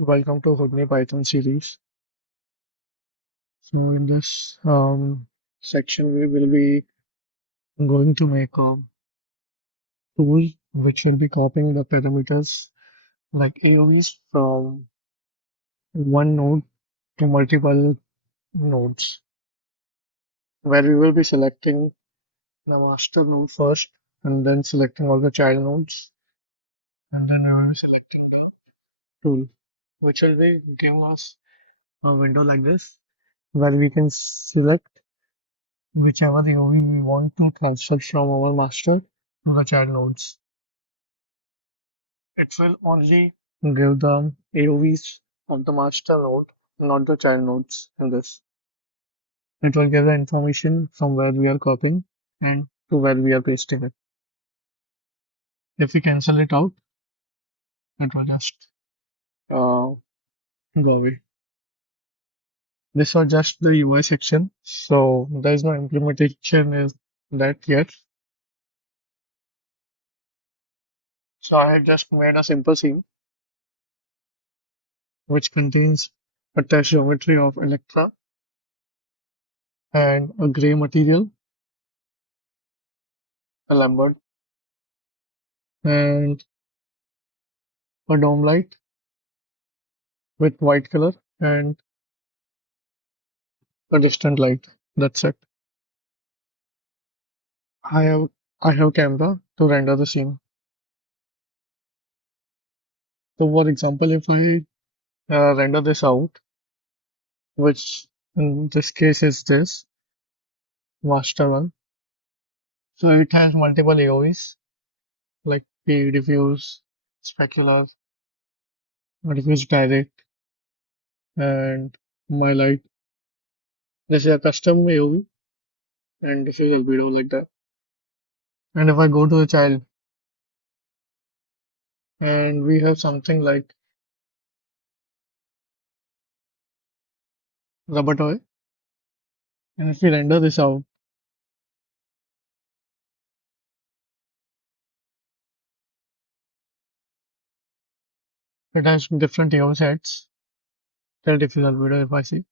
Welcome to Houdini Python series. So in this section, we will be going to make a tool which will be copying the parameters like AOVs from one node to multiple nodes, where we will be selecting the master node first and then selecting all the child nodes, and then we will be selecting the tool, which will be give us a window like this where we can select whichever AOV we want to transfer from our master to the child nodes. It will only give the AOVs of the master node, not the child nodes in this. It will give the information from where we are copying and to where we are pasting it. If we cancel it out, it will just uh, go away. This was just the UI section, so there is no implementation is that yet. So I have just made a simple scene which contains a test geometry of Electra and a gray material, a Lambert, and a dome light with white color and a distant light. That's it. I have I have camera to render the scene. So for example, if I render this out, which in this case is this master one, so it has multiple AOVs like P, diffuse, specular, diffuse direct, and my light. This is a custom AOV, and this is albedo like that. And if I go to the child, and we have something like rubber toy, and if we render this out, it has different AOV sets. Tell diffuse albedo if I see.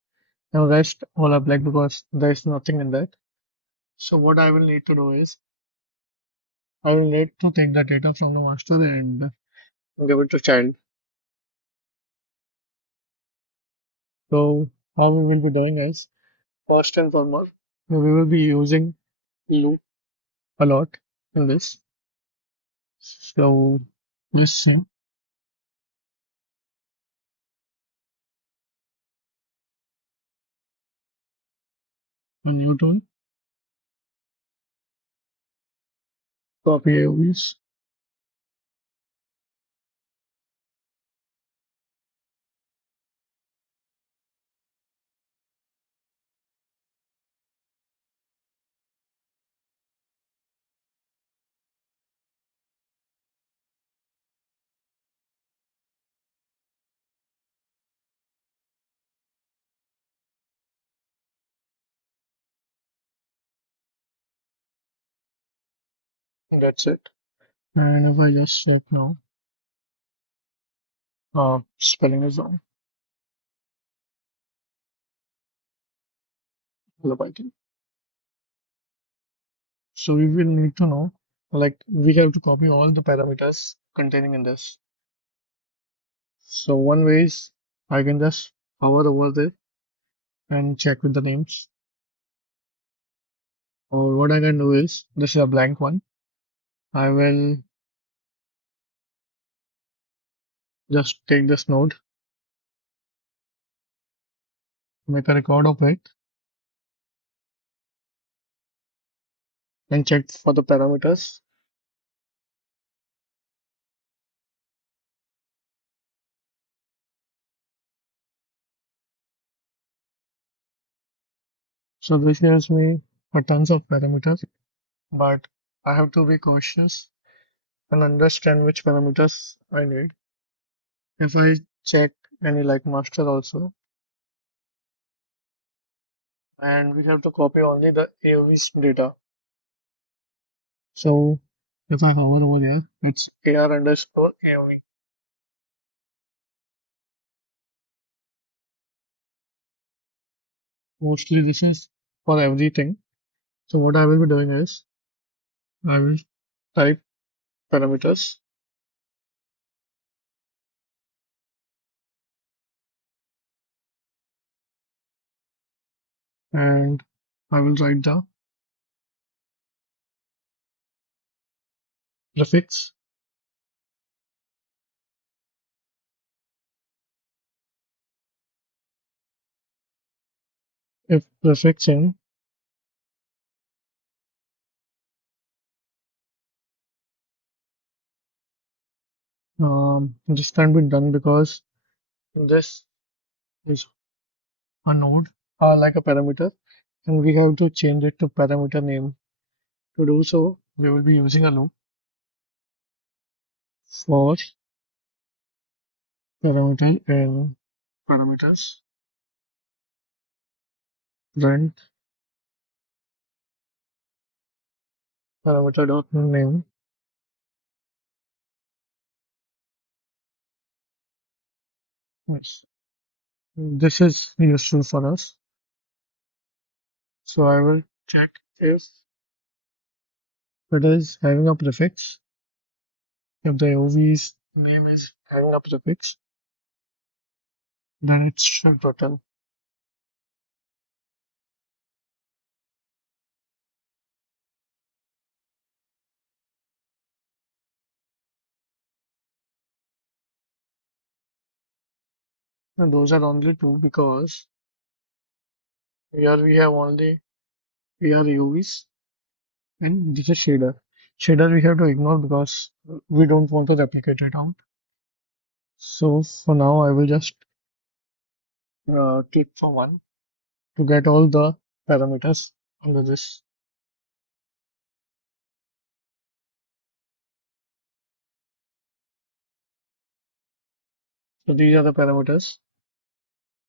And rest all are black because there is nothing in that. So what I will need to do is I will need to take the data from the master and give it to child. So how we will be doing is first and foremost we will be using loop a lot in this. So let's say a new tool, copy AOVs, that's it. And if I just check now, spelling is wrong. Hello Python. So we will need to know like we have to copy all the parameters containing in this. So one way is I can just hover over there and check with the names. Or what I can do is this is a blank one. I will just take this node, make a record of it, and check for the parameters. So this gives me a tons of parameters, but I have to be cautious and understand which parameters I need. If I check any like master also, and we have to copy only the AOV's data. So if I hover over here, it's AR underscore AOV. Mostly this is for everything. So what I will be doing is I will type parameters and I will write the prefix. If prefix in, this can be done because this is a node like a parameter and we have to change it to parameter name. To do so, we will be using a loop for parameter and parameters rent parameter dot name. Yes, this is useful for us. So I will check if it is having a prefix. If the AOV's name is having a prefix, then it should return. And those are only two because here we have AOVs and this is shader. Shader we have to ignore because we don't want to replicate it out. So for now, I will just click for one to get all the parameters under this. So these are the parameters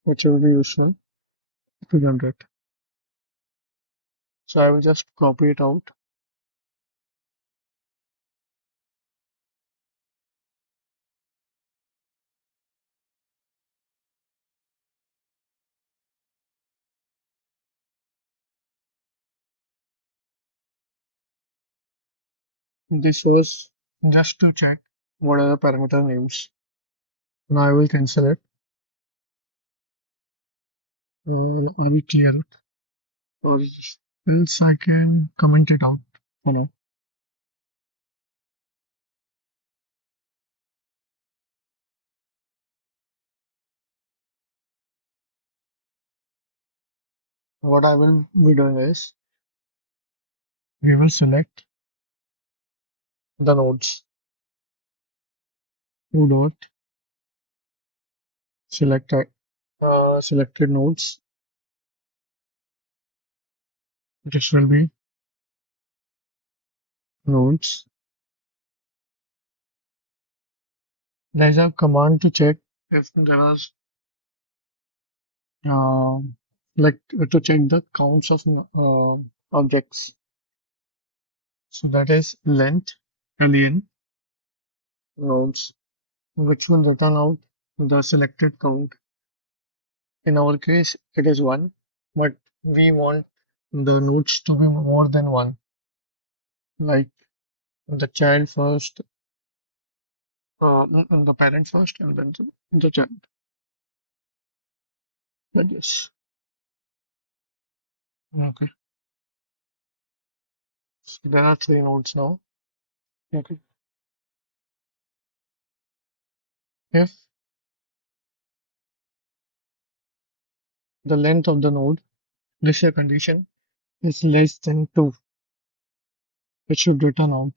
which will be useful to generate. So I will just copy it out. This was just to check what are the parameter names. Now I will cancel it. Are we clear? Or else I can comment it out for now. What I will be doing is we will select the nodes. To dot select selected nodes. This will be nodes. There's a command to check if there is uh, like to check the counts of objects. So that is length alien nodes, which will return out the selected count. In our case, it is one, but we want the nodes to be more than one, like the child first, the parent first, and then the child. Like this. Okay. So there are three nodes now. Okay. If the length of the node, this is a condition, is less than 2, it should return out.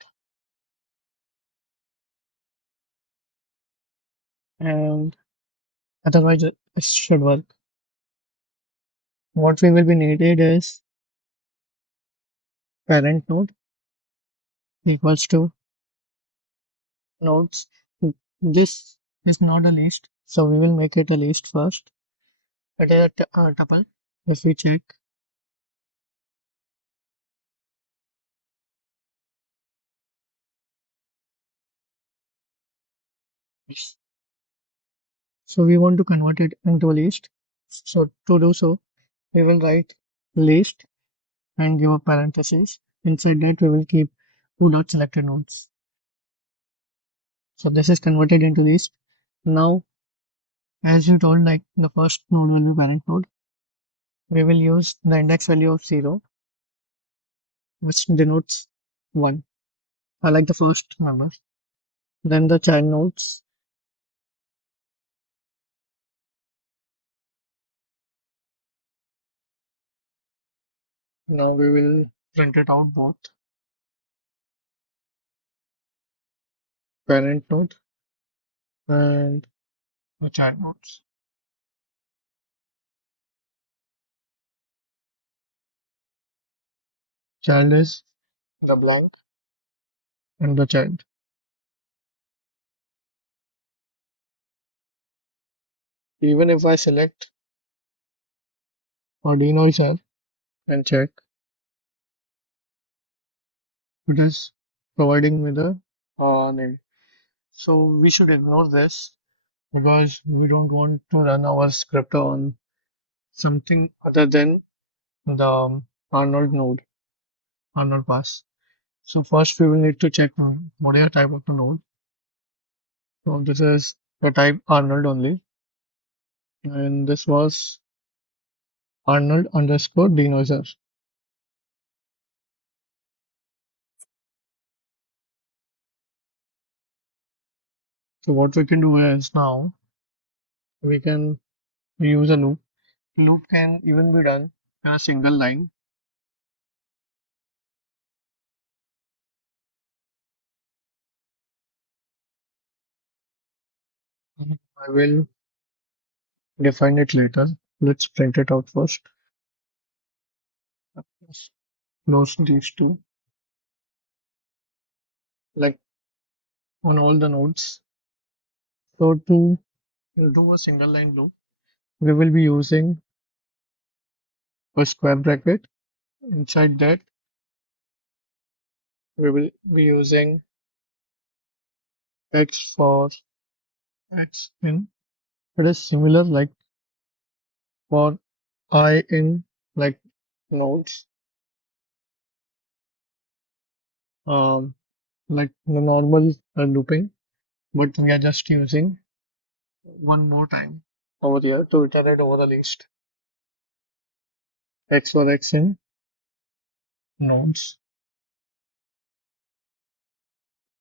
And otherwise, it should work. What we will be needed is parent node equals to nodes. This is not a list, so we will make it a list first. It is a tuple. If we check, so we want to convert it into a list. So to do so, we will write list and give a parenthesis. Inside that, we will keep two dot selected nodes. So this is converted into list. Now, as you told, like the first node will be parent node. We will use the index value of 0, which denotes 1. I like the first number. Then the child nodes. Now we will print it out both parent node and the child nodes. Child is the blank and the child. Even if I select Houdini cell and check, it is providing me the name. So we should ignore this because we don't want to run our script on something other than the Arnold node, Arnold pass. So first we will need to check what is the type of the node. So this is the type Arnold only, and this was Arnold underscore denoiser. So what we can do is now we can use a loop. Loop can even be done in a single line. I will define it later. Let's print it out first. Let's close these two, like on all the nodes. So to do a single line loop, we will be using a square bracket. Inside that, we will be using x for x in. It is similar like for I in like nodes, um, like the normal looping, but we are just using one more time over here to iterate over the list. X for x in nodes.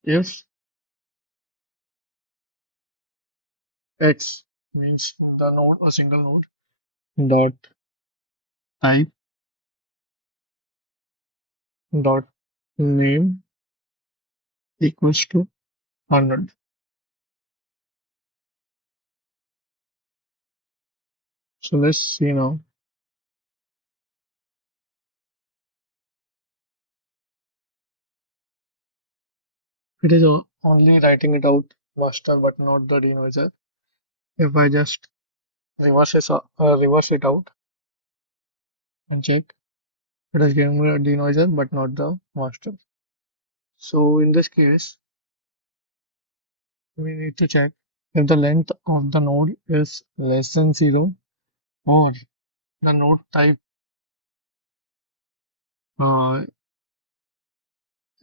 If x means the node, a single node, dot type dot name equals to 100. So let's see now. It is only writing it out master, but not the denoiser. If I just reverse it out and check, it is giving me a denoiser, but not the master. So in this case, we need to check if the length of the node is less than 0 or the node type uh,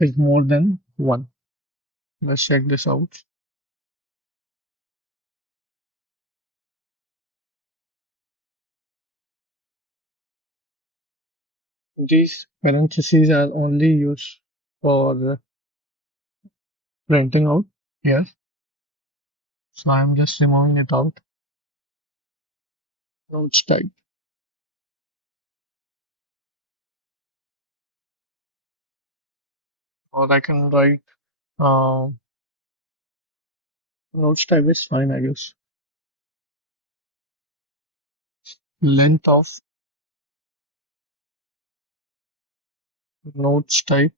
is more than 1. Let's check this out. These parentheses are only used for printing out here. So I'm just removing it out. Nodes type. Or I can write uh, nodes type is fine, I guess. Length of nodes type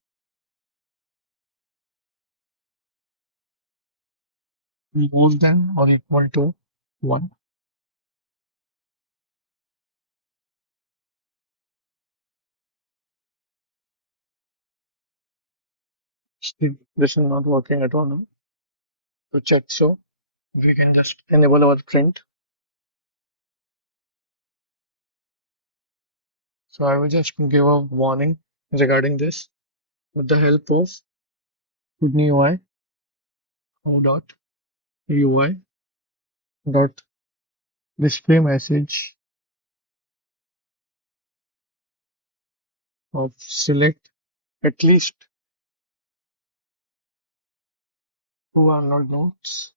more than or equal to 1. Still, this is not working at all now. To check so we can just enable our print. So I will just give a warning regarding this with the help of Houdini UI, how dot UI dot display message of select at least two Arnold nodes.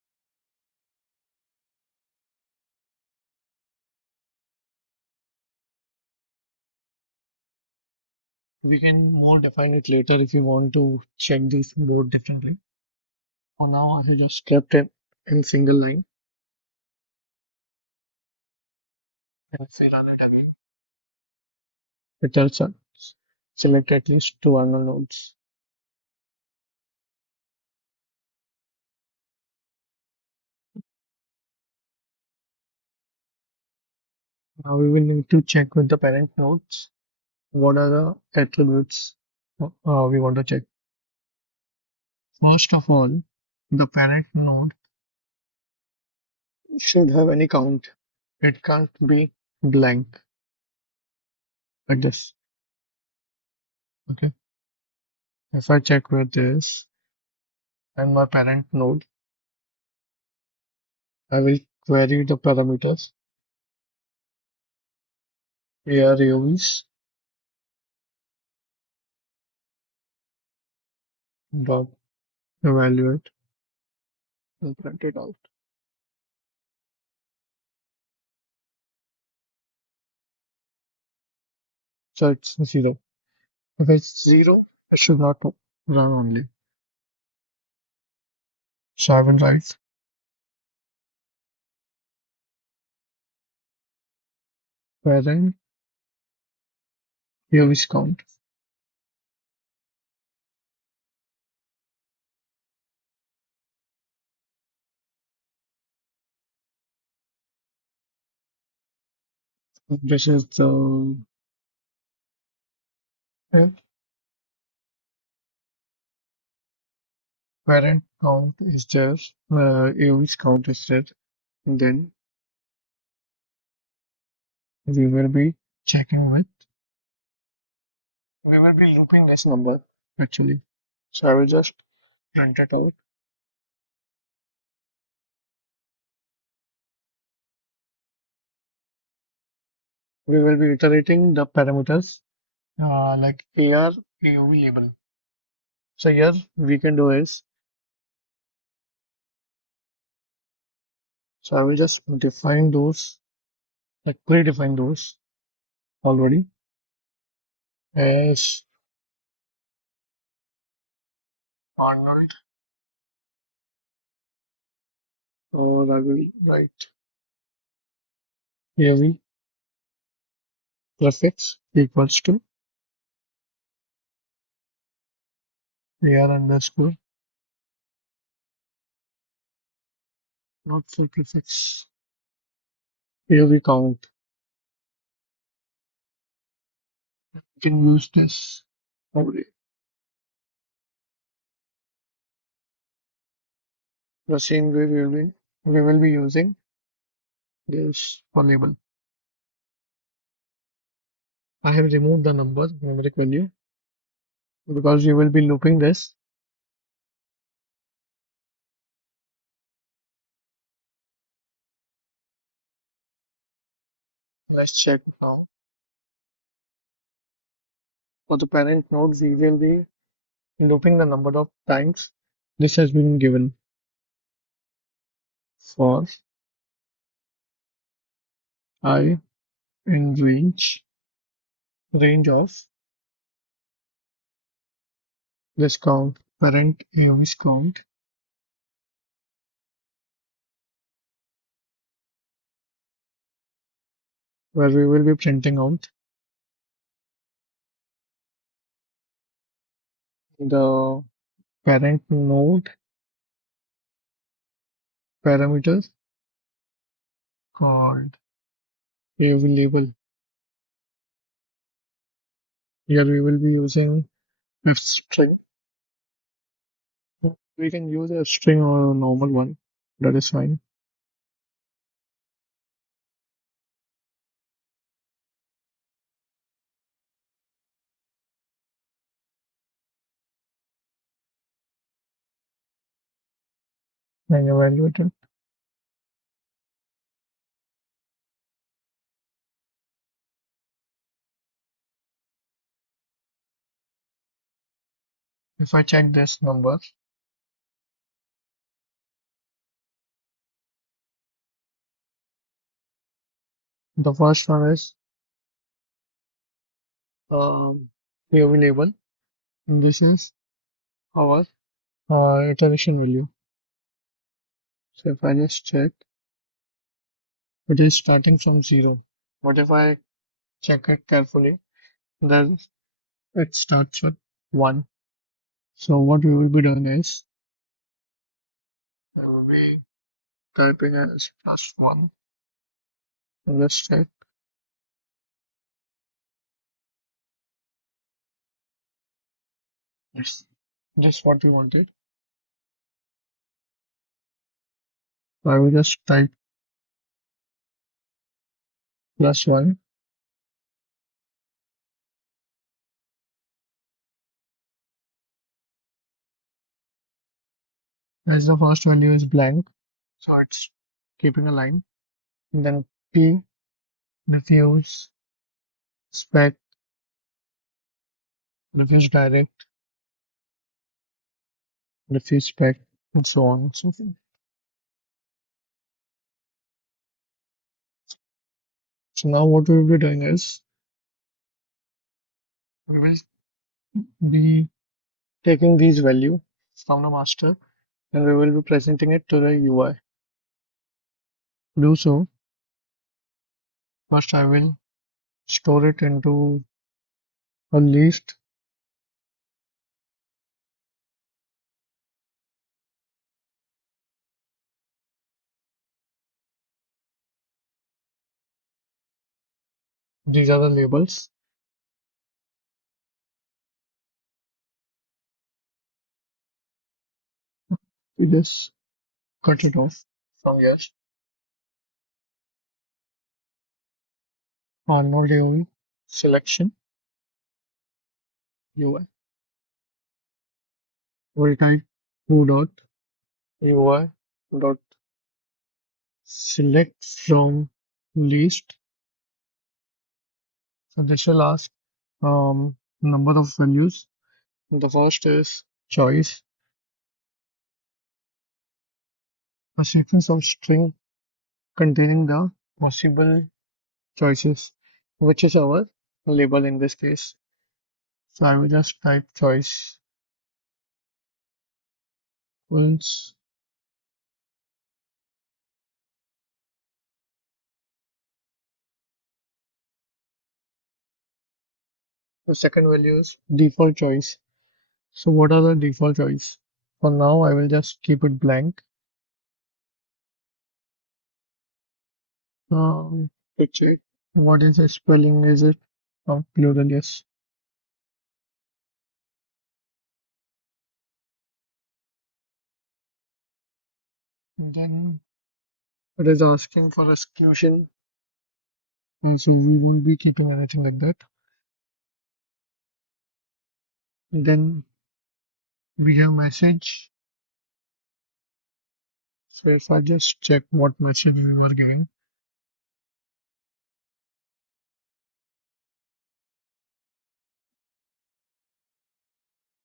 We can more define it later if you want to check this board differently. For now, I just kept it in single line. And if I run it again, it tells us select at least two Arnold nodes. Now we will need to check with the parent nodes what are the attributes we want to check. First of all, the parent node should have any count. It can't be blank like this. Okay. If I check with this and my parent node, I will query the parameters AOVs dot evaluate and print it out. So it's zero. If it's zero, it should not run only. So I will write parent AOVs count. This is the yeah, parent count is there, AOVs count is there. Then we will be checking with, we will be looping this number actually. So I will just print it out we will be iterating the parameters like AR AOV label. So here we can do is, so I will just define those, like predefine those already as Arnold, or I will write AOV prefix equals to AR underscore, not full prefix, AOV count. You can use this already. The same way we will be using this for label. I have removed the number numeric value because we will be looping this. Let's check now. For the parent node, we will be looping the number of times this has been given for I in range of this count, parent AOVs count, where we will be printing out the parent node parameters called AOV label. Here we will be using a string. We can use a string or a normal one. That is fine. and evaluate it. If I check this number, the first one is AOV label, and this is our iteration value. So if I just check, it is starting from 0. What if I check it carefully? Then it starts with 1. So what we will be doing is we will be typing as +1. And let's check. Yes, just what we wanted. I will just type +1 as the first value is blank, so it's keeping a line. And then P, diffuse, spec, diffuse direct, diffuse spec, and so on and so forth. So now what we will be doing is we will be taking these value from the master and we will be presenting it to the UI. To do so, first I will store it into a list. These are the labels. We just cut it off from here. Arnold AOV selection UI. We'll type who dot UI dot select from list. So this will ask number of values. The first is choice, a sequence of string containing the possible choices, which is our label in this case. So I will just type choice equals the second value is default choice. So what are the default choice? For now, I will just keep it blank. To check what is the spelling? Is it plural? Yes. Then it is asking for exclusion, and so we won't be keeping anything like that. Then we have message. So if I just check what message we were giving,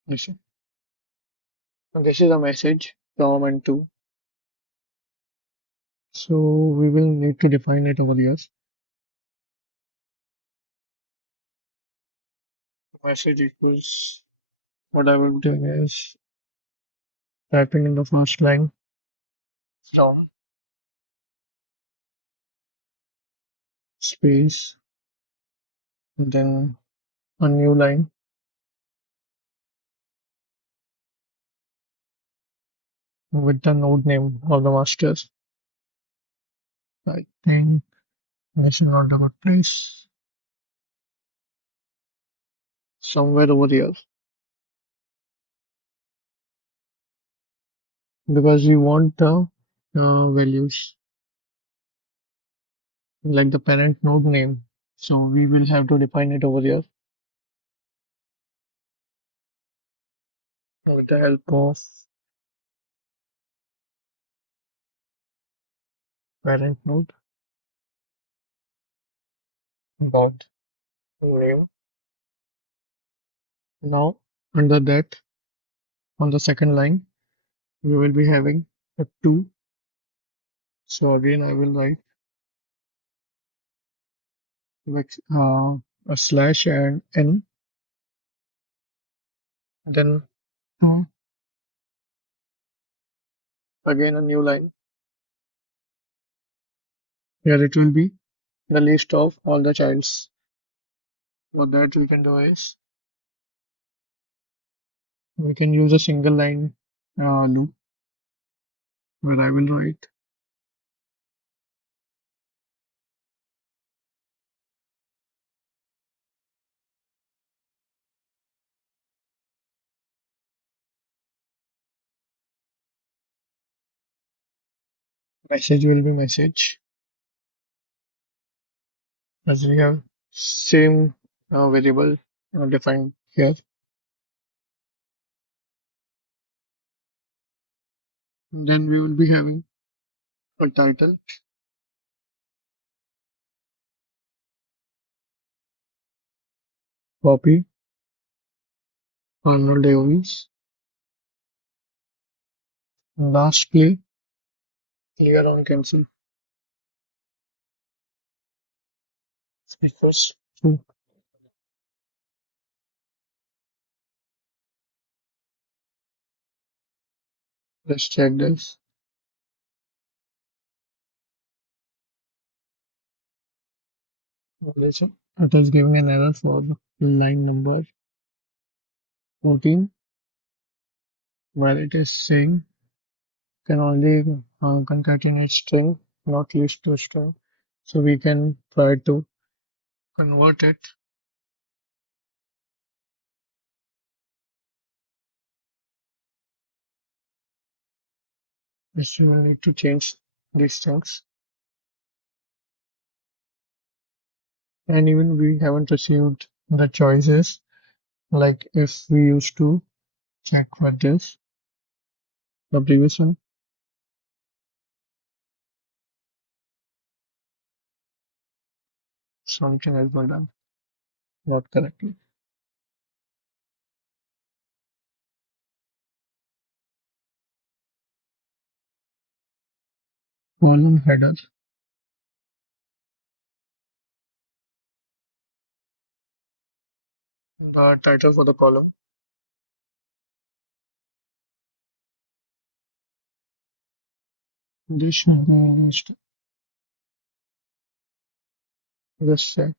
this is, and this is a message from and to. So we will need to define it over here. Message equals what I will be doing is typing in the first line from space, then a new line with the node name of the master. I think this is not a good place. Somewhere over here. Because we want the values like the parent node name. So we will have to define it over here with the help of parent node dot name. Now, under that, on the second line, we will be having a 2. So again, I will write with a slash and n, then 2, again a new line. Here it will be the list of all the childs. What that we can do is we can use a single line loop where I will write message will be message as we have same variable defined here. Then we will be having a title, copy, Arnold AOVs. Lastly, clear on cancel. Equals to. Let's check this. It is giving an error for line number 14 where it is saying can only concatenate string, not list to string. So we can try to convert it. Yes, we will need to change these things. And even we haven't received the choices like if we used to check for this, the previous one, something has been done not correctly. Column header, the title for the column. This should be used. Just check.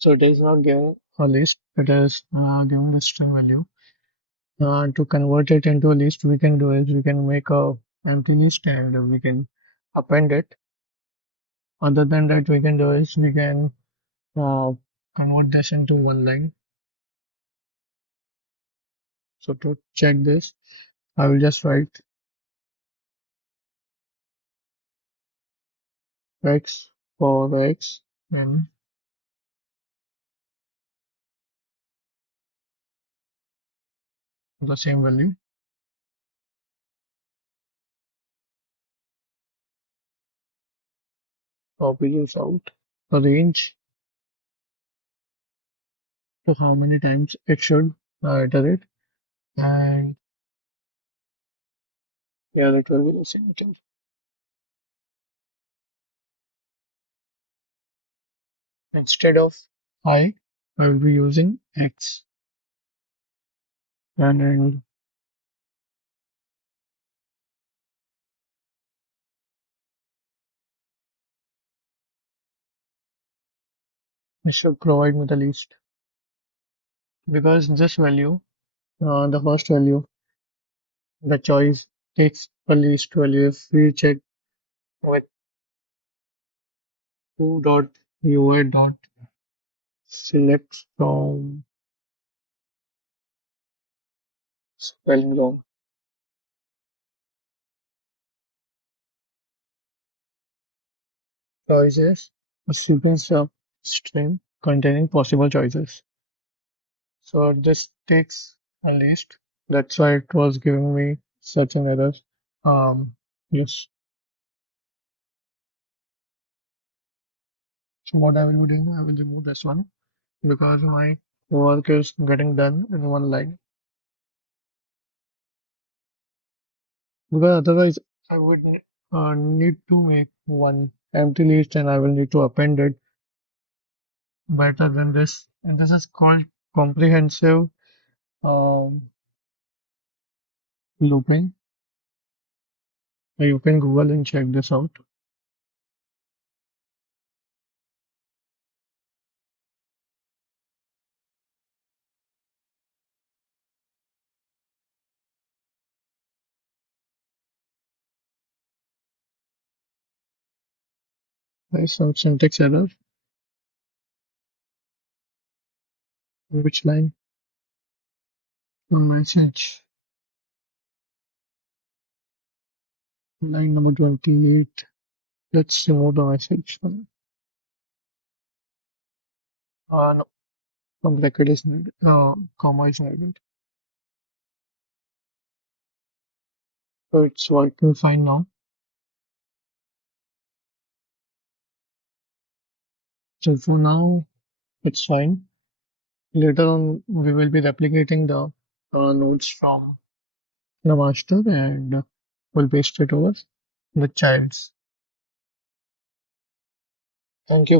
So it is not giving a list, it is giving the string value. To convert it into a list, we can do is we can make a empty list and we can append it. Other than that, we can do is we can uh, convert this into one line. So to check this, I will just write x for x and the same value. Copy this out. The range to how many times it should iterate, and here it will be the same thing. Instead of I will be using x, and it should provide me the list because this value, the first value, the choice takes a list value. If we check with foo.ui dot select from spelling wrong. choices, a sequence of string containing possible choices. So this takes a list. That's why it was giving me such an error. Yes. So what I will be doing, I will remove this one because my work is getting done in one line. Because otherwise, I would need to make one empty list and I will need to append it better than this. And this is called comprehensive um, looping. You can Google and check this out. There's some syntax error. Which line? Message. Line number 28. Let's remove the message. No, no bracket is needed. Comma is needed. So it's working fine now. So for now, it's fine. Later on, we will be replicating the nodes from the master and we'll paste it over the child's. Thank you.